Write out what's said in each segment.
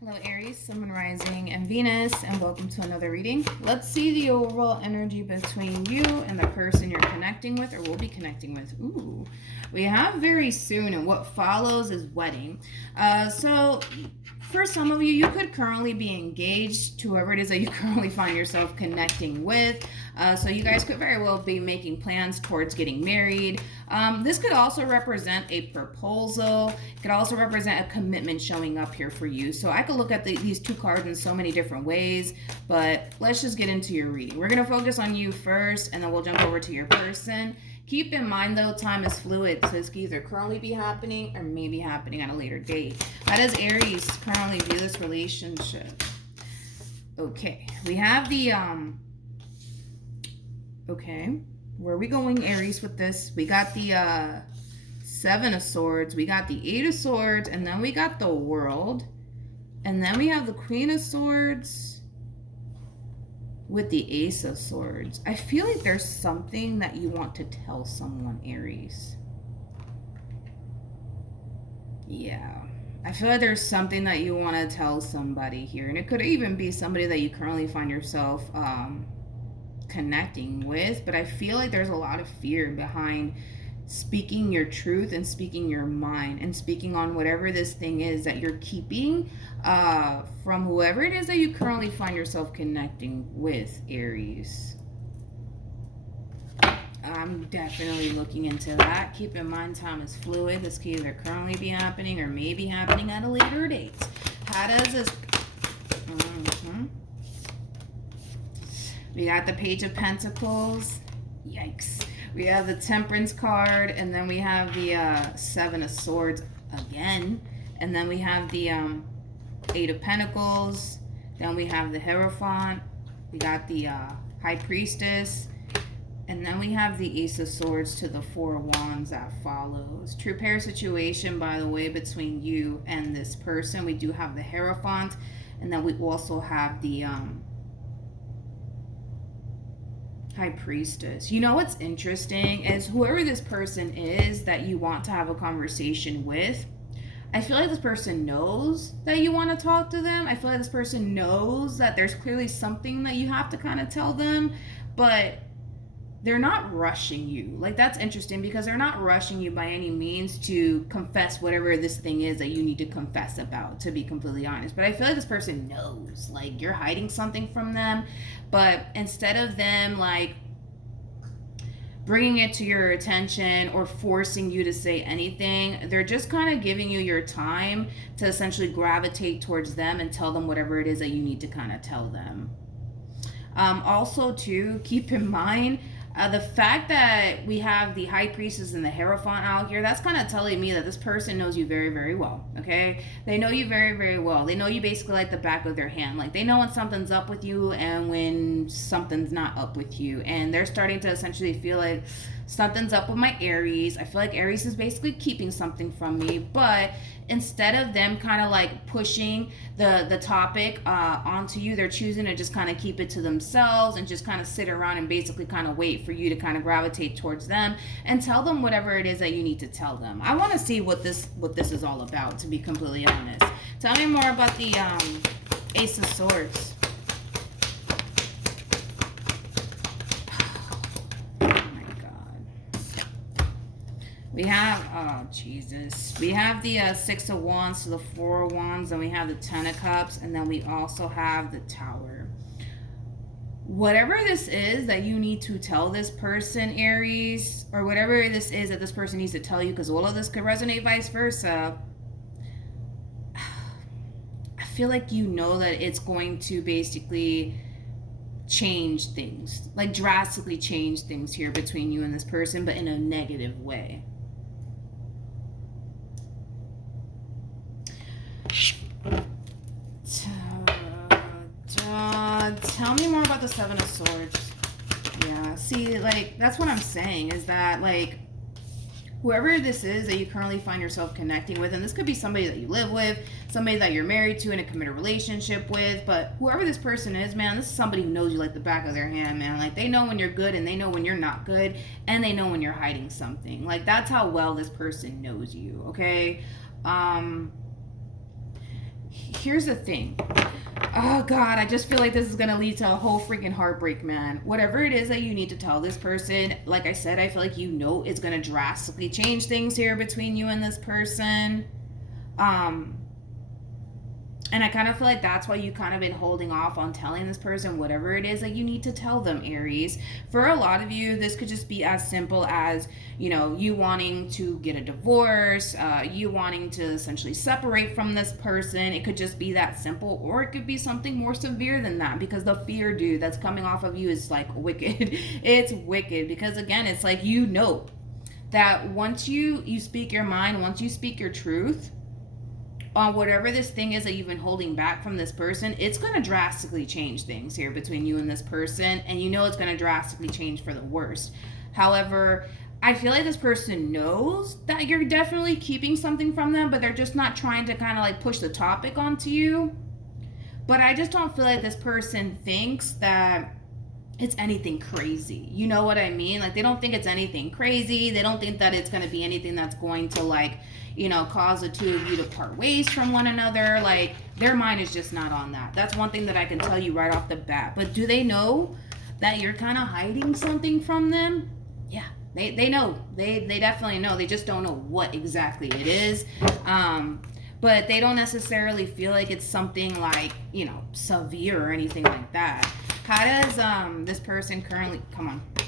Hello Aries, Sun, Rising, and Venus, and welcome to another reading. Let's see the overall energy between you and the person you're connecting with or will be connecting with. Ooh, we have very soon, and what follows is wedding. So for some of you, you could currently be engaged to whoever it is that you currently find yourself connecting with. So you guys could very well be making plans towards getting married. This could also represent a proposal. It could also represent a commitment showing up here for you. So I could look at these two cards in so many different ways, but let's just get into your reading. We're going to focus on you first, and then we'll jump over to your person. Keep in mind, though, time is fluid, so this could either currently be happening or maybe happening at a later date. How does Aries currently view this relationship? Okay, we have the, okay, where are we going, Aries, with this? We got the, Seven of Swords, we got the Eight of Swords, and then we got the World. And then we have the Queen of Swords with the Ace of Swords. I feel like there's something that you want to tell someone, Aries. Yeah. I feel like there's something that you want to tell somebody here. And it could even be somebody that you currently find yourself connecting with. But I feel like there's a lot of fear behind speaking your truth and speaking your mind and speaking on whatever this thing is that you're keeping from whoever it is that you currently find yourself connecting with, Aries. I'm definitely looking into that. Keep in mind, time is fluid. This could either currently be happening or maybe happening at a later date. How does this... We got the Page of Pentacles. Yikes. We have the Temperance card, and then we have the Seven of Swords again. And then we have the Eight of Pentacles. Then we have the Hierophant. We got the High Priestess. And then we have the Ace of Swords to the Four of Wands that follows. True pair situation, by the way, between you and this person. We do have the Hierophant. And then we also have the... High Priestess. You know what's interesting is whoever this person is that you want to have a conversation with, I feel like this person knows that you want to talk to them. I feel like this person knows that there's clearly something that you have to kind of tell them, but they're not rushing you. Like, that's interesting because they're not rushing you by any means to confess whatever this thing is that you need to confess about, to be completely honest. But I feel like this person knows, like, you're hiding something from them, but instead of them, like, bringing it to your attention or forcing you to say anything, they're just kind of giving you your time to essentially gravitate towards them and tell them whatever it is that you need to kind of tell them. Also, too, keep in mind, the fact that we have the High Priestess and the Hierophant out here, that's kind of telling me that this person knows you very, very well, okay? They know you very, very well. They know you basically like the back of their hand. Like, they know when something's up with you and when something's not up with you. And they're starting to essentially feel like something's up with my Aries. I feel like Aries is basically keeping something from me, but instead of them kind of like pushing the topic onto you, they're choosing to just kind of keep it to themselves and just kind of sit around and basically kind of wait for you to kind of gravitate towards them and tell them whatever it is that you need to tell them. I want to see what this is all about, to be completely honest. Tell me more about the Ace of Swords. We have, oh, Jesus. We have the Six of Wands to the Four of Wands, and we have the Ten of Cups, and then we also have the Tower. Whatever this is that you need to tell this person, Aries, or whatever this is that this person needs to tell you, because all of this could resonate vice versa, I feel like you know that it's going to basically change things, like drastically change things here between you and this person, but in a negative way. Tell me more about the Seven of Swords. Yeah, see, like, that's what I'm saying, is that, like, whoever this is that you currently find yourself connecting with, and this could be somebody that you live with, somebody that you're married to in a committed relationship with, but whoever this person is, man, this is somebody who knows you like the back of their hand, man. Like, they know when you're good and they know when you're not good, and they know when you're hiding something. Like, that's how well this person knows you, okay? here's the thing. Oh God, I just feel like this is gonna lead to a whole freaking heartbreak, man. Whatever it is that you need to tell this person, like I said, I feel like you know it's gonna drastically change things here between you and this person. And I kind of feel like that's why you kind of been holding off on telling this person whatever it is that you need to tell them, Aries. For a lot of you, this could just be as simple as, you know, you wanting to get a divorce, you wanting to essentially separate from this person. It could just be that simple, or it could be something more severe than that, because the fear, dude, that's coming off of you is like wicked. It's wicked, because again, it's like, you know that once you speak your mind, once you speak your truth, on whatever this thing is that you've been holding back from this person, it's going to drastically change things here between you and this person, and you know it's going to drastically change for the worst. However, I feel like this person knows that you're definitely keeping something from them, but they're just not trying to kind of like push the topic onto you. But I just don't feel like this person thinks that it's anything crazy. You know what I mean? Like, they don't think it's anything crazy. They don't think that it's going to be anything that's going to, like, you know, cause the two of you to part ways from one another. Like, their mind is just not on that. That's one thing that I can tell you right off the bat. But do they know that you're kind of hiding something from them? Yeah, they know. They definitely know. They just don't know what exactly it is. But they don't necessarily feel like it's something like, you know, severe or anything like that. How does this person currently,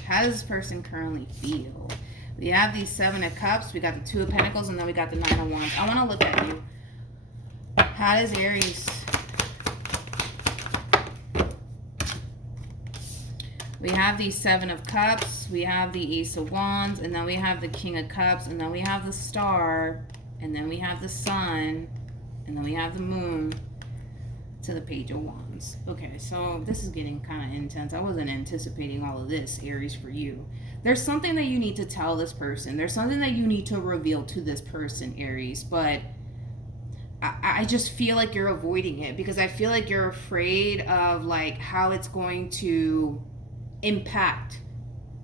how does this person currently feel? We have these 7 of Cups, we got the 2 of Pentacles, and then we got the 9 of Wands. I want to look at you. How does Aries? We have the 7 of Cups, we have the Ace of Wands, and then we have the King of Cups, and then we have the Star, and then we have the Sun, and then we have the Moon, to the Page of Wands. Okay, so this is getting kind of intense. I wasn't anticipating all of this, Aries, for you. There's something that you need to tell this person. There's something that you need to reveal to this person, Aries, but I just feel like you're avoiding it, because I feel like you're afraid of like how it's going to impact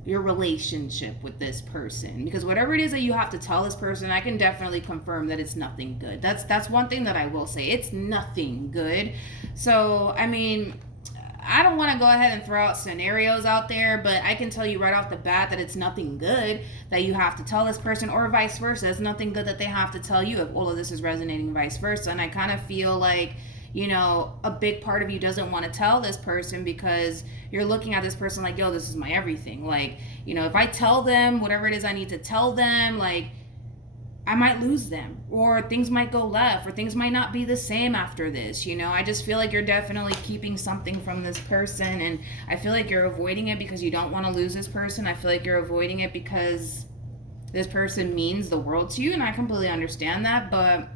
your relationship with this person, because whatever it is that you have to tell this person, I can definitely confirm that it's nothing good. That's one thing that I will say. It's nothing good. So I mean, I don't want to go ahead and throw out scenarios out there, but I can tell you right off the bat that it's nothing good that you have to tell this person, or vice versa. It's nothing good that they have to tell you, if all of this is resonating vice versa. And I kind of feel like, you know, a big part of you doesn't want to tell this person, because you're looking at this person like, yo, this is my everything. Like, you know, if I tell them whatever it is I need to tell them, like, I might lose them, or things might go left, or things might not be the same after this. You know, I just feel like you're definitely keeping something from this person, and I feel like you're avoiding it because you don't want to lose this person. I feel like you're avoiding it because this person means the world to you, and I completely understand that. But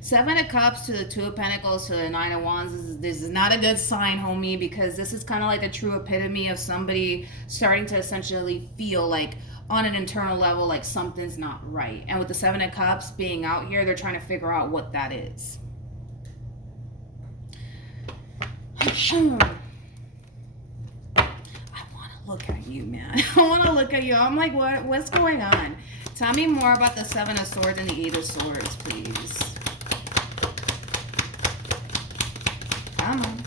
7 of Cups to the 2 of Pentacles to the 9 of Wands, this is not a good sign, homie, because this is kind of like the true epitome of somebody starting to essentially feel like, on an internal level, like something's not right. And with the 7 of Cups being out here, they're trying to figure out what that is. I want to look at you, man. I want to look at you. I'm like, what's going on? Tell me more about the 7 of Swords and the 8 of Swords, please. Come on.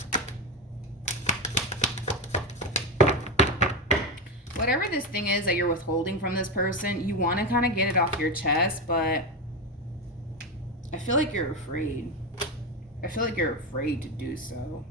Whatever this thing is that you're withholding from this person, you want to kind of get it off your chest, but I feel like you're afraid. I feel like you're afraid to do so.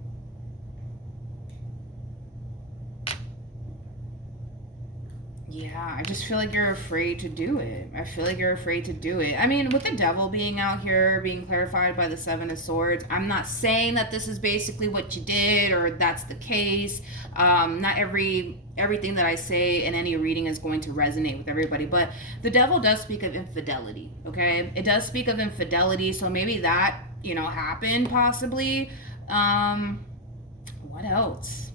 Yeah, I just feel like you're afraid to do it. I feel like you're afraid to do it. I mean, with the Devil being out here, being clarified by the 7 of Swords, I'm not saying that this is basically what you did or that's the case. Not everything that I say in any reading is going to resonate with everybody, but the Devil does speak of infidelity, okay? It does speak of infidelity, so maybe that, you know, happened possibly. What else?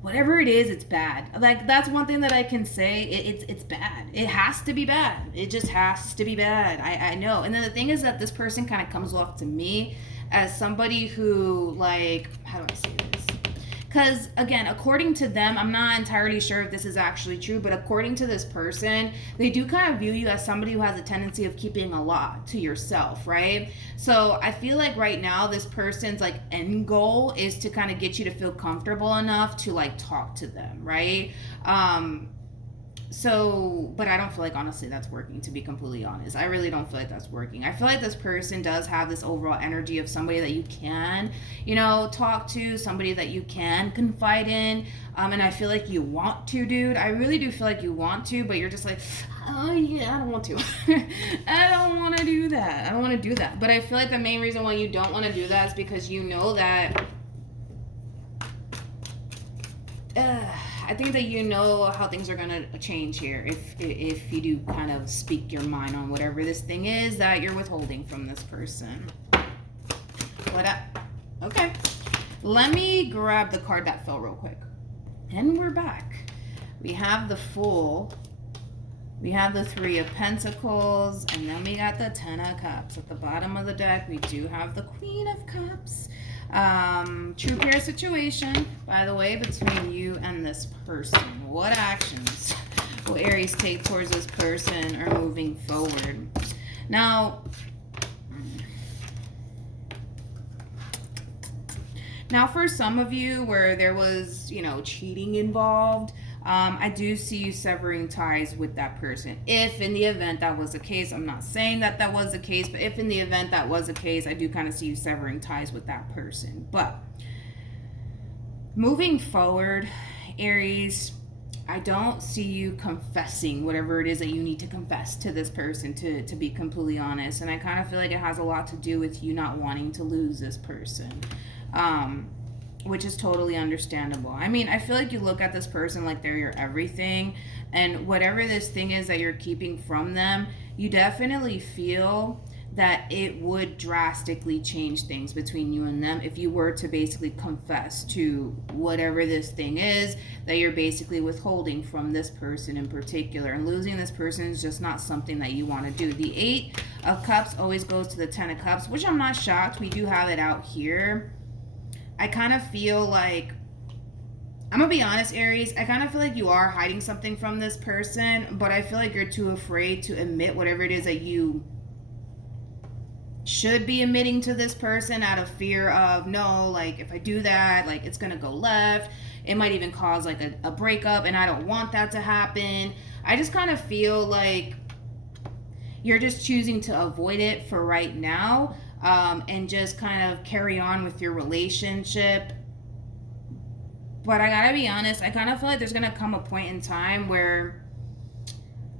Whatever it is, it's bad. Like, that's one thing that I can say. It's bad. It has to be bad. It just has to be bad. I know. And then the thing is that this person kind of comes off to me as somebody who, like, how do I say this? Because, again, according to them, I'm not entirely sure if this is actually true, but according to this person, they do kind of view you as somebody who has a tendency of keeping a lot to yourself, right? So I feel like right now, this person's like end goal is to kind of get you to feel comfortable enough to like talk to them, right? So, but I don't feel like, honestly, that's working, to be completely honest. I really don't feel like that's working. I feel like this person does have this overall energy of somebody that you can, you know, talk to, somebody that you can confide in. And I feel like you want to, dude. I really do feel like you want to, but you're just like, oh yeah, I don't want to. I don't want to do that. I don't want to do that. But I feel like the main reason why you don't want to do that is because you know that I think that you know how things are gonna change here if you do kind of speak your mind on whatever this thing is that you're withholding from this person. Okay. Let me grab the card that fell real quick. And we're back. We have the Fool. We have the Three of Pentacles. And then we got the Ten of Cups. At the bottom of the deck, we do have the Queen of Cups. True pair situation, by the way, between you and this person. What actions will Aries take towards this person or moving forward? Now for some of you where there was, you know, cheating involved, I do see you severing ties with that person. If in the event that was the case, I'm not saying that that was the case, but if in the event that was the case, I do kind of see you severing ties with that person. But moving forward, Aries, I don't see you confessing whatever it is that you need to confess to this person, to be completely honest. And I kind of feel like it has a lot to do with you not wanting to lose this person. Which is totally understandable. I mean, I feel like you look at this person like they're your everything, and whatever this thing is that you're keeping from them, you definitely feel that it would drastically change things between you and them if you were to basically confess to whatever this thing is that you're basically withholding from this person in particular. And losing this person is just not something that you want to do. The Eight of Cups always goes to the Ten of Cups, which I'm not shocked. We do have it out here. I kind of feel like, I'm gonna be honest, Aries, I kind of feel like you are hiding something from this person, but I feel like you're too afraid to admit whatever it is that you should be admitting to this person out of fear of, no, like if I do that, like it's gonna go left. It might even cause like a breakup, and I don't want that to happen. I just kind of feel like you're just choosing to avoid it for right now. And just kind of carry on with your relationship. But I gotta be honest, I kind of feel like there's gonna come a point in time where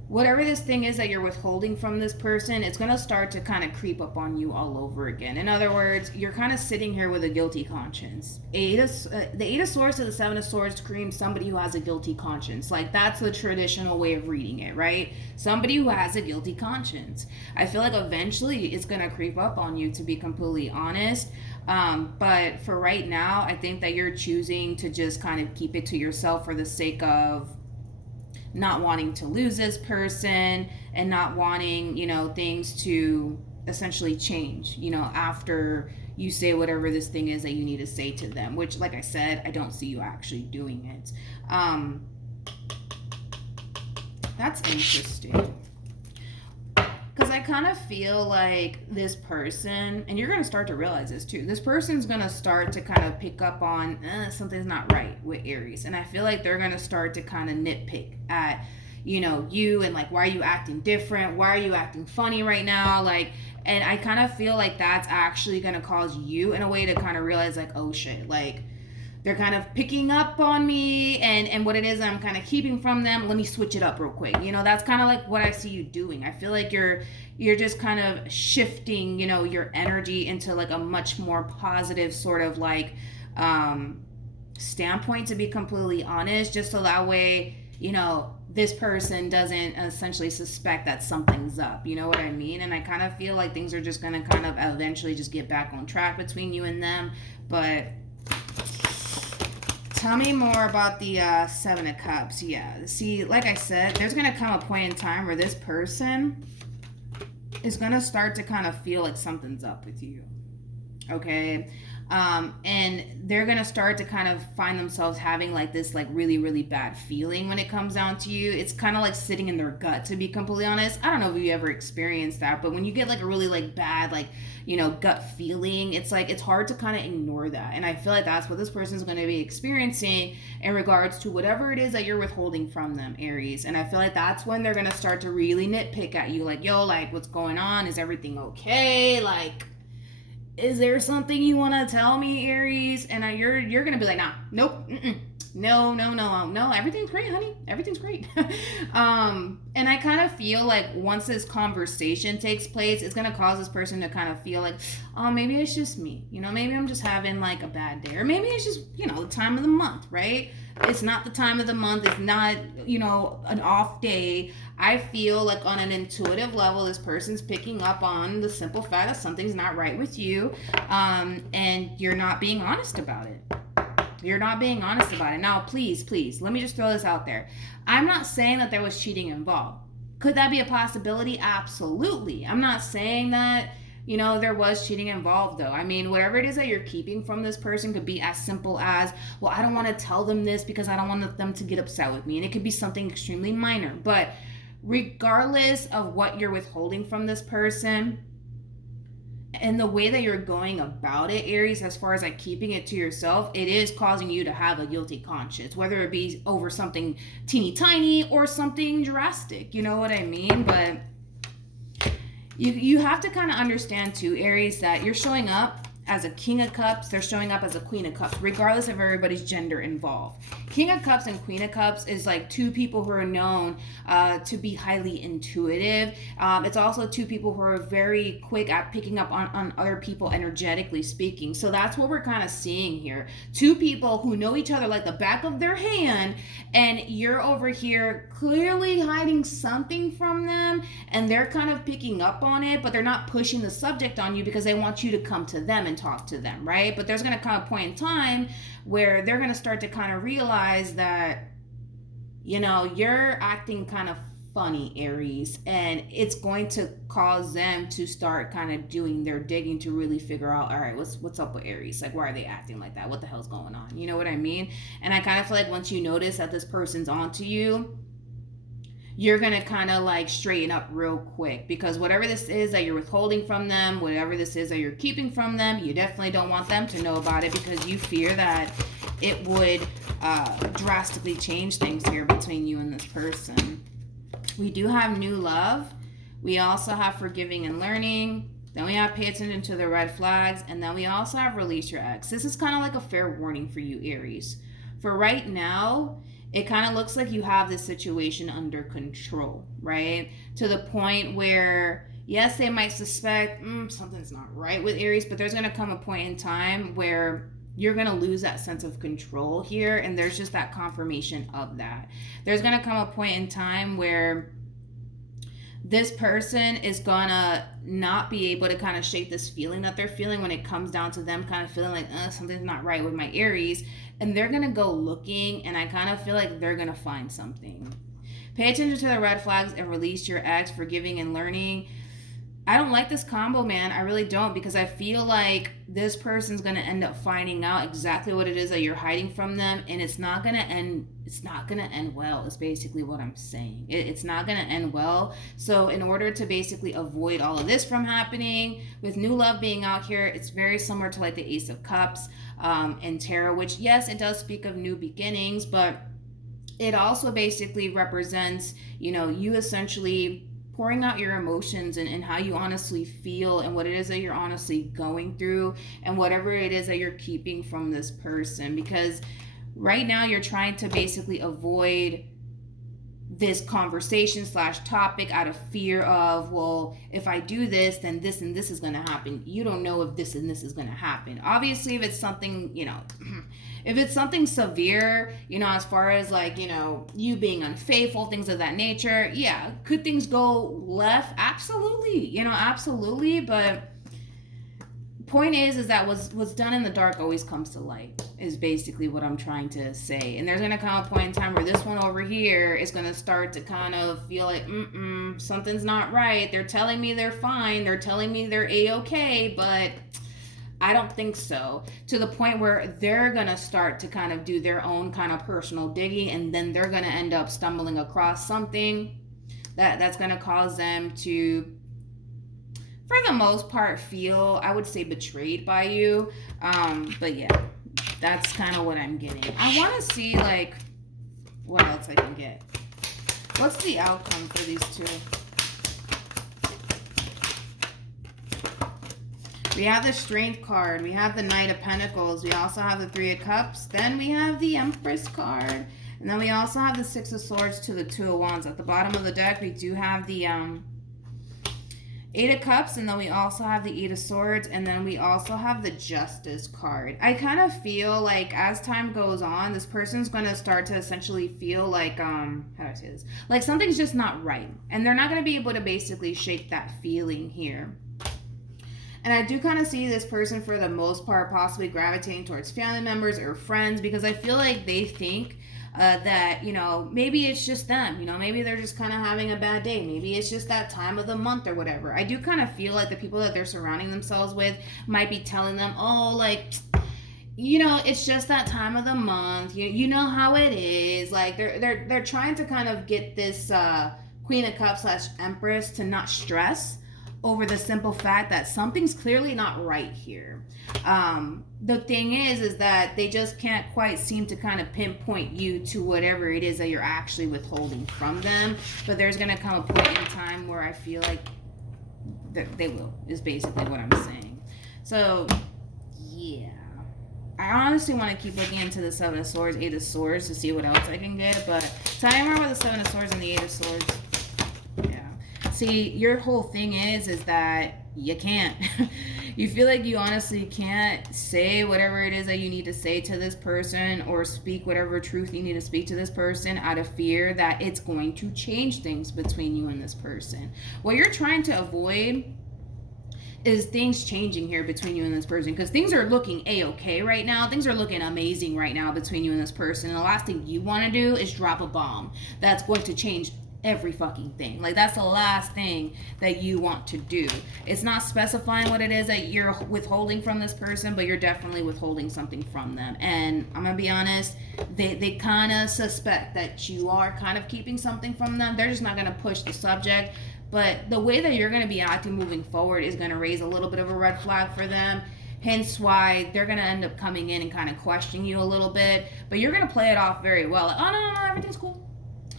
whatever this thing is that you're withholding from this person, it's gonna start to kind of creep up on you all over again. In other words, you're kind of sitting here with a guilty conscience. The Eight of Swords to the Seven of Swords screams somebody who has a guilty conscience. Like, that's the traditional way of reading it, right? Somebody who has a guilty conscience. I feel like eventually it's gonna creep up on you, to be completely honest. But for right now, I think that you're choosing to just kind of keep it to yourself for the sake of not wanting to lose this person and not wanting, you know, things to essentially change, you know, after you say whatever this thing is that you need to say to them, which, like I said, I don't see you actually doing it. That's interesting. Because I kind of feel like this person, and you're going to start to realize this too, this person's going to start to kind of pick up on something's not right with Aries. And I feel like they're going to start to kind of nitpick at, you know, you and like, why are you acting different? Why are you acting funny right now? Like, and I kind of feel like that's actually going to cause you in a way to kind of realize like, oh shit, like, they're kind of picking up on me and what it is I'm kind of keeping from them. Let me switch it up real quick. You know, that's kind of like what I see you doing. I feel like you're just kind of shifting, you know, your energy into like a much more positive sort of like standpoint, to be completely honest, just so that way, you know, this person doesn't essentially suspect that something's up. You know what I mean? And I kind of feel like things are just going to kind of eventually just get back on track between you and them. But tell me more about the Seven of Cups. Yeah, see, like I said, there's going to come a point in time where this person is going to start to kind of feel like something's up with you. Okay. And they're gonna start to kind of find themselves having like this like really really bad feeling when it comes down to you. It's kind of like sitting in their gut, to be completely honest. I don't know if you ever experienced that, but when you get like a really like bad like gut feeling, it's like it's hard to kind of ignore that. And I feel like that's what this person is going to be experiencing in regards to whatever it is that you're withholding from them, Aries. And I feel like that's when they're going to start to really nitpick at you, like, yo, like, what's going on? Is everything okay? Like, is there something you want to tell me, Aries? And you're gonna be like, nah, nope, no, everything's great, honey, everything's great. And I kind of feel like once this conversation takes place, it's gonna cause this person to kind of feel like, oh, maybe it's just me, maybe I'm just having like a bad day, or maybe it's just the time of the month, right? It's not the time of the month, it's not an off day. I feel like on an intuitive level, this person's picking up on the simple fact that something's not right with you, and you're not being honest about it. You're not being honest about it. Now, please, let me just throw this out there. I'm not saying that there was cheating involved. Could that be a possibility? Absolutely. I'm not saying that there was cheating involved, though. I mean, whatever it is that you're keeping from this person could be as simple as, well, I don't want to tell them this because I don't want them to get upset with me. And it could be something extremely minor. But regardless of what you're withholding from this person and the way that you're going about it, Aries, as far as like keeping it to yourself, it is causing you to have a guilty conscience, whether it be over something teeny tiny or something drastic. You know what I mean? But you have to kind of understand too, Aries, that you're showing up as a King of Cups, they're showing up as a Queen of Cups, regardless of everybody's gender involved. King of Cups and Queen of Cups is like two people who are known to be highly intuitive. It's also two people who are very quick at picking up on other people, energetically speaking. So that's what we're kind of seeing here. Two people who know each other like the back of their hand, and you're over here clearly hiding something from them, and they're kind of picking up on it, but they're not pushing the subject on you because they want you to come to them and talk to them, right? But there's going to come a point in time where they're going to start to kind of realize that you're acting kind of funny, Aries, and it's going to cause them to start kind of doing their digging to really figure out, all right, what's up with Aries? Like, why are they acting like that? What the hell's going on? You know what I mean? And I kind of feel like once you notice that this person's onto you, you're going to kind of like straighten up real quick, because whatever this is that you're withholding from them, whatever this is that you're keeping from them, you definitely don't want them to know about it, because you fear that it would drastically change things here between you and this person. We do have new love. We also have forgiving and learning. Then we have pay attention to the red flags. And then we also have release your ex. This is kind of like a fair warning for you, Aries. For right now, it kind of looks like you have this situation under control, right? To the point where, yes, they might suspect something's not right with Aries, but there's going to come a point in time where you're going to lose that sense of control here, and there's just that confirmation of that. There's going to come a point in time where this person is going to not be able to kind of shake this feeling that they're feeling when it comes down to them kind of feeling like, something's not right with my Aries, and they're going to go looking, and I kind of feel like they're going to find something. Pay attention to the red flags and release your ex, forgiving and learning. I don't like this combo, man. I really don't, because I feel like this person's going to end up finding out exactly what it is that you're hiding from them, and it's not going to end well, is basically what I'm saying. It's not going to end well. So in order to basically avoid all of this from happening, with new love being out here, it's very similar to like the Ace of Cups and Tarot, which, yes, it does speak of new beginnings, but it also basically represents, you essentially pouring out your emotions and how you honestly feel and what it is that you're honestly going through and whatever it is that you're keeping from this person. Because right now you're trying to basically avoid this conversation / topic out of fear of, well, if I do this, then this and this is going to happen. You don't know if this and this is going to happen. Obviously, if it's something, if it's something severe, as far as like, you being unfaithful, things of that nature, yeah. Could things go left? Absolutely. Absolutely. But point is that what's done in the dark always comes to light, is basically what I'm trying to say. And there's going to come a point in time where this one over here is going to start to kind of feel like, something's not right. They're telling me they're fine. They're telling me they're A-okay, but I don't think so. To the point where they're going to start to kind of do their own kind of personal digging, and then they're going to end up stumbling across something that's going to cause them to, for the most part, feel, I would say, betrayed by you. But yeah, that's kind of what I'm getting. I want to see, like, what else I can get. What's the outcome for these two? We have the Strength card. We have the Knight of Pentacles. We also have the Three of Cups. Then we have the Empress card. And then we also have the Six of Swords to the Two of Wands. At the bottom of the deck, we do have the Eight of Cups. And then we also have the Eight of Swords. And then we also have the Justice card. I kind of feel like as time goes on, this person's going to start to essentially feel like, how do I say this? Like something's just not right. And they're not going to be able to basically shake that feeling here. And I do kind of see this person, for the most part, possibly gravitating towards family members or friends, because I feel like they think that, you know, maybe it's just them. You know, maybe they're just kind of having a bad day. Maybe it's just that time of the month or whatever. I do kind of feel like the people that they're surrounding themselves with might be telling them, oh, like, you know, it's just that time of the month. You know how it is. Like, they're trying to kind of get this Queen of Cups / Empress to not stress over the simple fact that something's clearly not right here. The thing is that they just can't quite seem to kind of pinpoint you to whatever it is that you're actually withholding from them. But there's going to come a point in time where I feel like they will, is basically what I'm saying. So, yeah. I honestly want to keep looking into the Seven of Swords, Eight of Swords to see what else I can get. But timer with the Seven of Swords and the Eight of Swords. See, your whole thing is that you can't. You feel like you honestly can't say whatever it is that you need to say to this person, or speak whatever truth you need to speak to this person, out of fear that it's going to change things between you and this person. What you're trying to avoid is things changing here between you and this person, because things are looking a-okay right now. Things are looking amazing right now between you and this person. And the last thing you want to do is drop a bomb that's going to change every fucking thing. Like, that's the last thing that you want to do. It's not specifying what it is that you're withholding from this person, but you're definitely withholding something from them. And I'm gonna be honest, they kind of suspect that you are kind of keeping something from them. They're just not gonna push the subject, but the way that you're gonna be acting moving forward is gonna raise a little bit of a red flag for them. Hence why they're going to end up coming in and kind of questioning you a little bit, but you're going to play it off very well. Like, oh, no, everything's cool.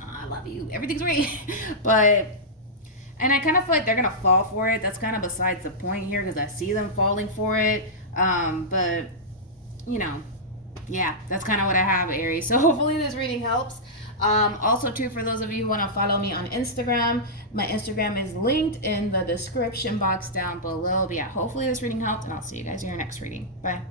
I love you. Everything's great. And I kind of feel like they're going to fall for it. That's kind of besides the point here, because I see them falling for it. But, you know, yeah, that's kind of what I have, Aries. So hopefully this reading helps. Also, too, for those of you who want to follow me on Instagram, my Instagram is linked in the description box down below. But yeah, hopefully this reading helped, and I'll see you guys in your next reading. Bye.